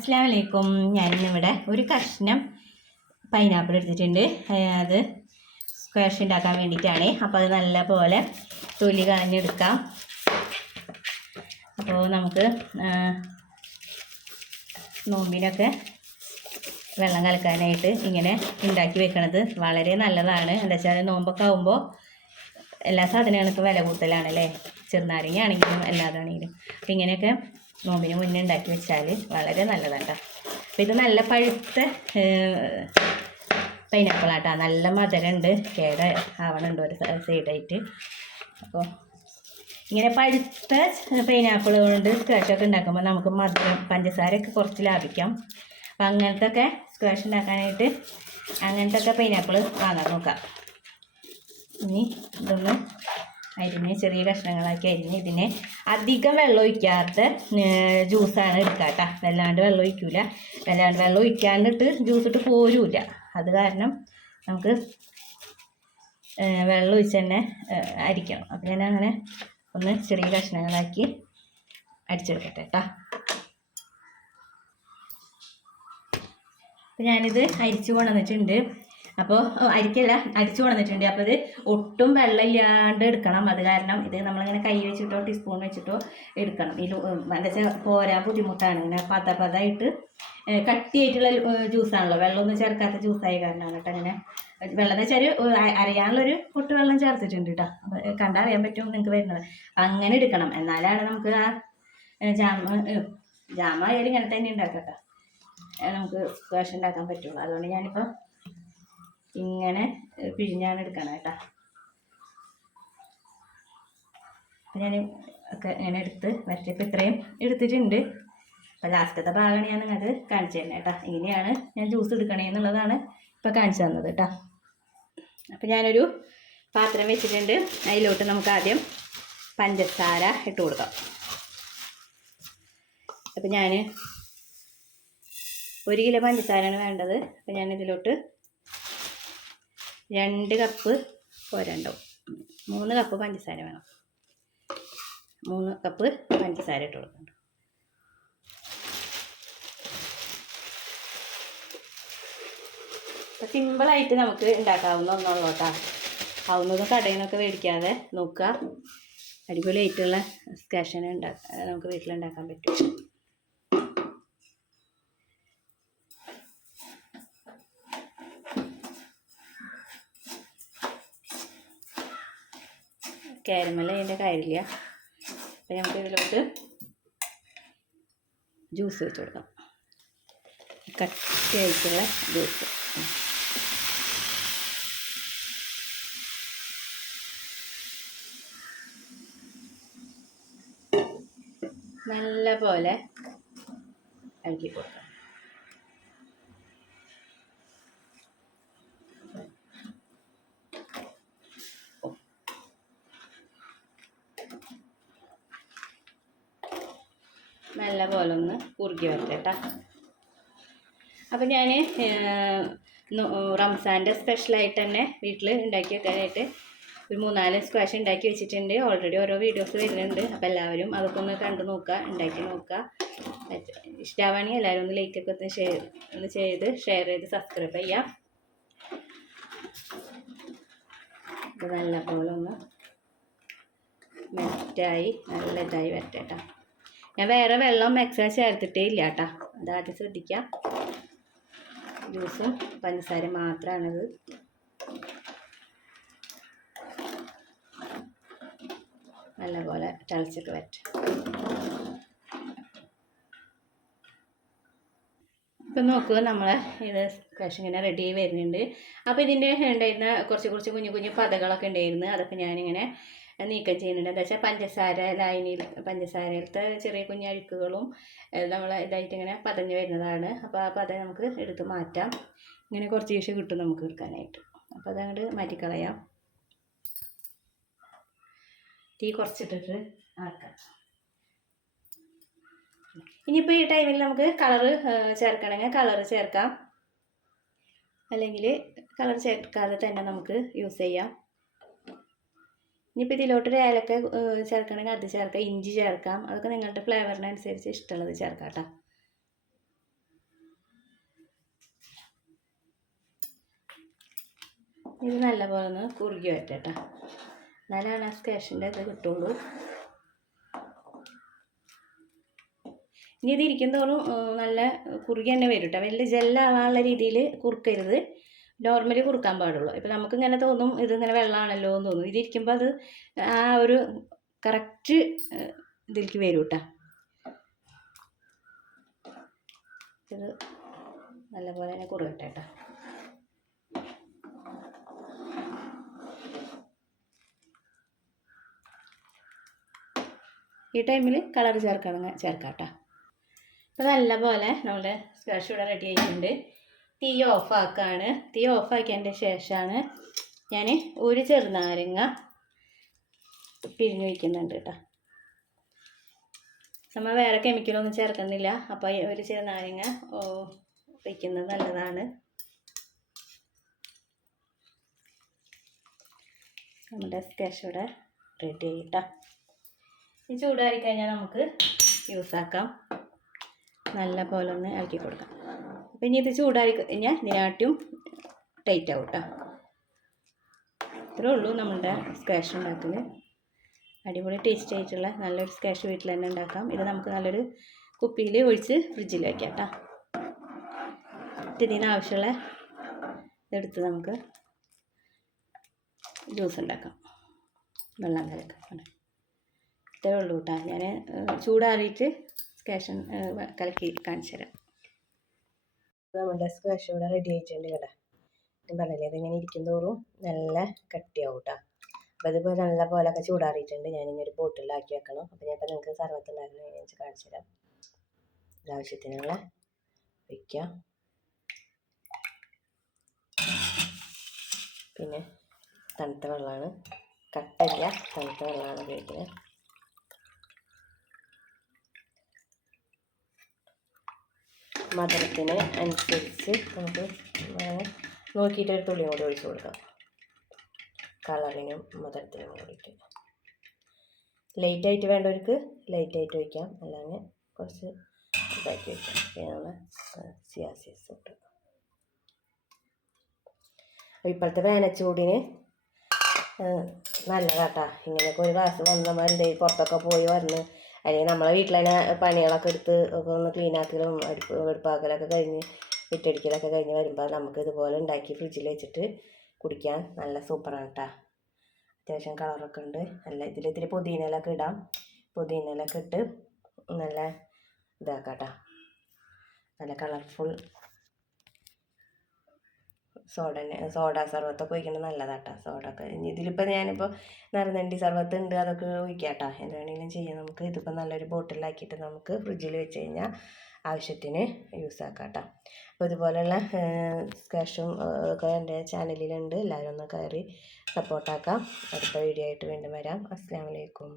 അസ്സാം വലൈക്കും ഇവിടെ ഒരു കഷ്ണം പൈനാപ്പിൾ എടുത്തിട്ടുണ്ട്. അത് സ്ക്വാഷ് ഉണ്ടാക്കാൻ വേണ്ടിയിട്ടാണ്. അപ്പോൾ അത് നല്ല പോലെ തൊലി കളഞ്ഞെടുക്കാം. അപ്പോൾ നമുക്ക് നോമ്പിനൊക്കെ വെള്ളം കലക്കാനായിട്ട് ഇങ്ങനെ ഉണ്ടാക്കി വെക്കണത് വളരെ നല്ലതാണ്. എന്താ വെച്ചാൽ നോമ്പൊക്കെ ആകുമ്പോൾ എല്ലാ സാധനങ്ങൾക്കും വില കൂടുതലാണല്ലേ? ചെറുനാരങ്ങയാണെങ്കിലും ചെറുനാരങ്ങ ആണെങ്കിലും എല്ലാതാണെങ്കിലും. അപ്പം ഇങ്ങനെയൊക്കെ നോമ്പിന് മുന്നേ ഉണ്ടാക്കി വെച്ചാൽ വളരെ നല്ലതാണ് കേട്ടോ ഇത് നല്ല പഴുത്ത പൈനാപ്പിൾ പൈനാപ്പിളാട്ടോ നല്ല മധുരമുണ്ട് കേട ആവണുണ്ട് ഒരു സൈഡായിട്ട് അപ്പോൾ ഇങ്ങനെ പഴുത്ത പൈനാപ്പിൾ കൊണ്ട് സ്ക്വാഷൊക്കെ ഉണ്ടാക്കുമ്പോൾ നമുക്ക് മധുരം പഞ്ചസാരയൊക്കെ കുറച്ച് ലാഭിക്കാം. അപ്പം അങ്ങനത്തെ ഒക്കെ സ്ക്വാഷ് ഉണ്ടാക്കാനായിട്ട് അങ്ങനത്തെ ഒക്കെ പൈനാപ്പിൾ വാങ്ങാൻ നോക്കാം. ഇനി ഇതൊന്ന് അരിഞ്ഞ് ചെറിയ കഷ്ണങ്ങളാക്കി അരിഞ്ഞ് ഇതിനെ അധികം വെള്ളം ഒഴിക്കാത്ത ജ്യൂസാണ് എടുക്കുക കേട്ടോ. വല്ലാണ്ട് വെള്ളം ഒഴിക്കൂല. വല്ലാണ്ട് വെള്ളം ഒഴിക്കാണ്ടിട്ട് ജ്യൂസ് ഇട്ട് പോരൂല അത് കാരണം നമുക്ക് വെള്ളം ഒഴിച്ച് തന്നെ അരിക്കണം. അപ്പം ഞാൻ അങ്ങനെ ഒന്ന് ചെറിയ കഷ്ണങ്ങളാക്കി അടിച്ചെടുക്കട്ടെ കേട്ടോ. അപ്പം ഞാനിത് അരിച്ചു കൊണ്ടുവന്നിട്ടുണ്ട്. അപ്പോൾ അരിക്കല്ല അരിച്ചു കൊണ്ടുവന്നിട്ടുണ്ട്. അപ്പോൾ ഇത് ഒട്ടും വെള്ളമില്ലാണ്ട് എടുക്കണം. അത് കാരണം ഇത് നമ്മളിങ്ങനെ കൈ വെച്ചിട്ടോ ടീസ്പൂൺ വെച്ചിട്ടോ എടുക്കണം. ഈ എന്താ വെച്ചാൽ പോരാ ബുദ്ധിമുട്ടാണ്. ഇങ്ങനെ പത പതായിട്ട് കട്ടിയായിട്ടുള്ള ജ്യൂസാണല്ലോ വെള്ളമൊന്നും ചേർക്കാത്ത ജ്യൂസായ കാരണമാണ് കേട്ടോ അങ്ങനെ വെള്ളം എന്ന് വെച്ചാൽ അറിയാനുള്ളൊരു പൊട്ട് വെള്ളം ചേർത്തിട്ടുണ്ട് കേട്ടോ അപ്പോൾ കണ്ടാൽ അറിയാൻ പറ്റും നിങ്ങൾക്ക് വരുന്നത്. അങ്ങനെ എടുക്കണം. എന്നാലാണ് നമുക്ക് ആ ജാമ ജാമ ആയാലും ഇങ്ങനെ തന്നെ ഉണ്ടാക്കാം കേട്ടോ നമുക്ക് സ്ക്വാഷ് ഉണ്ടാക്കാൻ പറ്റുള്ളൂ. അതുകൊണ്ട് ഞാനിപ്പോൾ ഇങ്ങനെ പിഴിഞ്ഞാണ് എടുക്കണം കേട്ടോ ഞാൻ ഒക്കെ ഇങ്ങനെ എടുത്ത് വരട്ടിയപ്പോൾ ഇത്രയും എടുത്തിട്ടുണ്ട്. അപ്പം ലാസ്റ്റത്തെ ഭാഗമാണ് ഞാൻ നിങ്ങൾക്ക് കാണിച്ചു തരുന്നത് കേട്ടോ ഇങ്ങനെയാണ് ഞാൻ ജ്യൂസ് എടുക്കണേ എന്നുള്ളതാണ് ഇപ്പം കാണിച്ചു തന്നത് കേട്ടോ അപ്പം ഞാനൊരു പാത്രം വെച്ചിട്ടുണ്ട്. അതിലോട്ട് നമുക്ക് ആദ്യം പഞ്ചസാര ഇട്ട് കൊടുക്കാം. അപ്പം ഞാൻ ഒരു കിലോ പഞ്ചസാരയാണ് വേണ്ടത്. അപ്പം ഞാൻ ഇതിലോട്ട് രണ്ട് കപ്പ് പോരണ്ടാവും മൂന്ന് കപ്പ് പഞ്ചസാര വേണം. മൂന്ന് കപ്പ് പഞ്ചസാര ഇട്ട് കൊടുക്കണം അപ്പം സിമ്പിളായിട്ട് നമുക്ക് ഉണ്ടാക്കാവുന്ന ഒന്നുള്ളൂ ആവുന്നതും കടയിൽ നിന്നൊക്കെ മേടിക്കാതെ നോക്കുക. അടിപൊളിയായിട്ടുള്ള സ്കാഷനെ ഉണ്ടാക്കാൻ നമുക്ക് വീട്ടിലുണ്ടാക്കാൻ പറ്റും. കാരമല്ല അതിന്റെ കാര്യമില്ല. അപ്പം നമുക്ക് ഇതിലോട്ട് ജ്യൂസ് വെച്ച് കൊടുക്കാം. കട്ടിയായിട്ടുള്ള ജ്യൂസ്. നല്ല പോലെ ഇളക്കി കൊടുക്കാം. നല്ല പോലെ ഒന്ന് കുറുകി വരട്ടെ അപ്പം ഞാൻ റംസാന്റെ സ്പെഷ്യലായിട്ട് തന്നെ വീട്ടിൽ ഉണ്ടാക്കി വെക്കാനായിട്ട് ഒരു മൂന്നാൽ സ്ക്വാഷ് ഉണ്ടാക്കി വെച്ചിട്ടുണ്ട്. ഓൾറെഡി ഓരോ വീഡിയോസ് വരുന്നുണ്ട്. അപ്പോൾ എല്ലാവരും അതൊക്കെ ഒന്ന് കണ്ടു നോക്കുക ഉണ്ടാക്കി നോക്കുക ഇഷ്ടമാണെങ്കിൽ എല്ലാവരും ഒന്ന് ലൈക്കൊക്കെ ഒന്ന് ഷെയർ ഒന്ന് ചെയ്ത് ഷെയർ ചെയ്ത് സബ്സ്ക്രൈബ് ചെയ്യാം. നല്ല പോലെ ഒന്ന് മെറ്റായി നല്ല ഇതായി വരട്ടെ കേട്ടോ ഞാൻ വേറെ വെള്ളം എക്സ്ട്രാ ചേർത്തിട്ടേ ഇല്ല കേട്ടോ. അതാദ്യം ശ്രദ്ധിക്കാം. ജ്യൂസും പഞ്ചസാര മാത്രമാണത് നല്ലപോലെ തിളച്ചിട്ട് വരട്ടെ. ഇപ്പം നോക്കുക നമ്മൾ ഇത് ക്രഷ് ഇങ്ങനെ റെഡി ആയി വരുന്നുണ്ട്. അപ്പോൾ ഇതിന്റെ ഉണ്ടായിരുന്ന കുറച്ച് കുറച്ച് കുഞ്ഞു കുഞ്ഞു പതകളൊക്കെ ഉണ്ടായിരുന്നു അതൊക്കെ ഞാനിങ്ങനെ നീക്കം ചെയ്യുന്നുണ്ട്. എന്താ വെച്ചാൽ പഞ്ചസാര ലായനിയിൽ പഞ്ചസാരയിലത്തെ ചെറിയ കുഞ്ഞു അഴുക്കുകളും നമ്മൾ ഇതായിട്ട് ഇങ്ങനെ പതഞ്ഞ് വരുന്നതാണ്. അപ്പോൾ ആ പത നമുക്ക് എടുത്ത് മാറ്റാം. ഇങ്ങനെ കുറച്ച് ശേഷം കിട്ടും നമുക്ക് എടുക്കാനായിട്ട്. അപ്പോൾ അതങ്ങോട്ട് മാറ്റിക്കളയാം. തീ കുറച്ചിട്ടിട്ട് ആക്കാം. ഇനിയിപ്പോൾ ഈ ടൈമിൽ നമുക്ക് കളറ് ചേർക്കണമെങ്കിൽ കളറ് ചേർക്കാം. അല്ലെങ്കിൽ കളർ ചേർക്കാതെ തന്നെ നമുക്ക് യൂസ് ചെയ്യാം. ഇനിയിപ്പോൾ ഇതിലോട്ടൊരു ഏലക്ക ചേർക്കണമെങ്കിൽ അത് ചേർക്കാം ഇഞ്ചി ചേർക്കാം. അതൊക്കെ നിങ്ങളുടെ ഫ്ലേവറിനനുസരിച്ച് ഇഷ്ടമുള്ളത് ചേർക്കാം കേട്ടോ. ഇത് നല്ലപോലെ ഒന്ന് കുറുകി വരട്ടെ കേട്ടോ. എന്നാലാണ് ആ സ്റ്റേഷന്റെ ഇത് കിട്ടുള്ളൂ. ഇനി ഇതിരിക്കും തോറും നല്ല കുറുകി തന്നെ വരും കേട്ടോ. വലിയ ജെല്ലാവാനുള്ള രീതിയിൽ കുറുക്കരുത്. നോർമലി കുറുക്കാൻ പാടുള്ളൂ. ഇപ്പം നമുക്ക് ഇങ്ങനെ തോന്നും ഇത് ഇങ്ങനെ വെള്ളമാണല്ലോ എന്ന് തോന്നും. ഇതിരിക്കുമ്പോൾ അത് ആ ഒരു കറക്റ്റ് ഇതിലേക്ക് വരും കേട്ടോ ഇത് നല്ലപോലെ തന്നെ കുറുകട്ടെ കേട്ടോ ഈ ടൈമിൽ കളർ ചേർക്കണമെങ്കിൽ ചേർക്കാം കേട്ടോ അപ്പോൾ നല്ലപോലെ നമ്മുടെ സ്ക്വാഷ് ഇവിടെ റെഡി ആയിട്ടുണ്ട്. തീ ഓഫാക്കാണ്. തീ ഓഫാക്കിയതിന്റെ ശേഷമാണ് ഞാൻ ഒരു ചെറുനാരങ്ങ പിഴിഞ്ഞ് വയ്ക്കുന്നുണ്ട് കേട്ടോ നമ്മൾ വേറെ കെമിക്കലൊന്നും ചേർക്കുന്നില്ല. അപ്പോൾ ഒരു ചെറുനാരങ്ങ വയ്ക്കുന്നത് നല്ലതാണ്. നമ്മുടെ സ്കെച്ച് ഇവിടെ റെഡി ആയിട്ടാ ഈ ചൂടായി കഴിഞ്ഞാൽ നമുക്ക് യൂസ് ആക്കാം. നല്ല പോലെ ഒന്ന് ഇളക്കി കൊടുക്കാം. അപ്പം ഇനി ഇത് ചൂടായി കഴിഞ്ഞാൽ ഇതിനാട്ടും ടൈറ്റ് ആവും കേട്ടോ ഇത്രേ ഉള്ളൂ നമ്മളുടെ സ്ക്വാഷ് ഉണ്ടാക്കൽ അടിപൊളി ടേസ്റ്റ് ആയിട്ടുള്ള നല്ലൊരു സ്ക്വാഷ് വീട്ടിൽ തന്നെ ഉണ്ടാക്കാം. ഇത് നമുക്ക് നല്ലൊരു കുപ്പിയിൽ ഒഴിച്ച് ഫ്രിഡ്ജിൽ വയ്ക്കാം കേട്ടോ ഇതിന് ആവശ്യമുള്ള ഇതെടുത്ത് നമുക്ക് ജ്യൂസ് ഉണ്ടാക്കാം. വെള്ളം കലക്കാം. ഇത്രേ ഉള്ളൂ കേട്ടോ ഞാൻ ചൂടാറിയിട്ട് സ്കാഷൻ കലക്കി കാണിച്ചു തരാം. നമ്മുടെ സ്ക്വാഷ് ഇവിടെ റെഡി ആയിട്ടുണ്ട് കേട്ടോ. ഞാൻ പറഞ്ഞില്ലേ അതിങ്ങനെ ഇരിക്കും തോറും നല്ല കട്ടിയാവും കേട്ടോ അപ്പോൾ അതിപ്പോൾ നല്ല പോലൊക്കെ ചൂടാറിയിട്ടുണ്ട്. ഞാനിങ്ങനെ ഒരു ബോട്ടിലാക്കി വെക്കണം. അപ്പോൾ ഞാൻ ഇപ്പോൾ നിങ്ങൾക്ക് സർവത്ത് ഉണ്ടാക്കുന്ന ഞാൻ കാണിച്ചു തരാം. ആവശ്യത്തിനുള്ള വയ്ക്കാം പിന്നെ തണുത്ത വെള്ളമാണ്. കട്ടയില്ല തണുത്ത വെള്ളമാണ് ഉപയോഗിക്കുന്നത്. മധുരത്തിന് അനുസരിച്ച് നമുക്ക് നോക്കിയിട്ട് ഒരു തുള്ളി കൂടി ഒഴിച്ച് കൊടുക്കാം. കളറിനും മധുരത്തിനും കൂടിയിട്ട്. ലൈറ്റായിട്ട് വേണ്ടവർക്ക് ലൈറ്റായിട്ട് ഒഴിക്കാം. അല്ലാതെ കുറച്ച് ഇതാക്കി വയ്ക്കാം പിന്നെ സിയാസിയസ് ഇട്ട്. ഇപ്പോഴത്തെ വേനച്ചൂടിന് നല്ലതാട്ടാ. ഇങ്ങനെയൊക്കെ ഒരു ഗ്ലാസ് വന്നമാരുണ്ട്. പുറത്തൊക്കെ പോയി വന്ന് അല്ലെങ്കിൽ നമ്മളെ വീട്ടിൽ തന്നെ പണികളൊക്കെ എടുത്ത് ഒക്കെ ഒന്ന് ക്ലീൻ ആക്കലും അടുപ്പ് വെടുപ്പാക്കലൊക്കെ കഴിഞ്ഞ് വിറ്റടിക്കലൊക്കെ കഴിഞ്ഞ് വരുമ്പോൾ നമുക്ക് ഇതുപോലെ ഉണ്ടാക്കി ഫ്രിഡ്ജിൽ വെച്ചിട്ട് കുടിക്കാൻ നല്ല സൂപ്പറാണ് കേട്ടോ അത്യാവശ്യം കളറൊക്കെ ഉണ്ട്. നല്ല ഇതിൽ ഇത്തിരി പുതിനയിലൊക്കെ ഇടാം. പുതിനയിലൊക്കെ ഇട്ട് നല്ല ഇതാക്കാം കേട്ടോ നല്ല കളർഫുൾ സോഡ സോഡ സർബത്തൊക്കെ ഒഴിക്കുന്നത് നല്ലതാട്ടോ സോഡ ഒക്കെ. ഇതിലിപ്പോൾ ഞാനിപ്പോൾ നറുനണ്ടി സർബത്ത് ഉണ്ട് അതൊക്കെ ഒഴിക്കാം കേട്ടോ എന്ത് വേണമെങ്കിലും ചെയ്യാം. നമുക്ക് ഇതിപ്പോൾ നല്ലൊരു ബോട്ടിലാക്കിയിട്ട് നമുക്ക് ഫ്രിഡ്ജിൽ വെച്ച് കഴിഞ്ഞാൽ ആവശ്യത്തിന് യൂസ് ആക്കാം കേട്ടോ അപ്പോൾ ഇതുപോലെയുള്ള സ്കാഷും ഒക്കെ എന്റെ ചാനലിലുണ്ട്. എല്ലാവരും ഒന്ന് കയറി സപ്പോർട്ടാക്കാം. അടുത്ത വീഡിയോ ആയിട്ട് വീണ്ടും വരാം. അസ്സാം വലൈക്കും.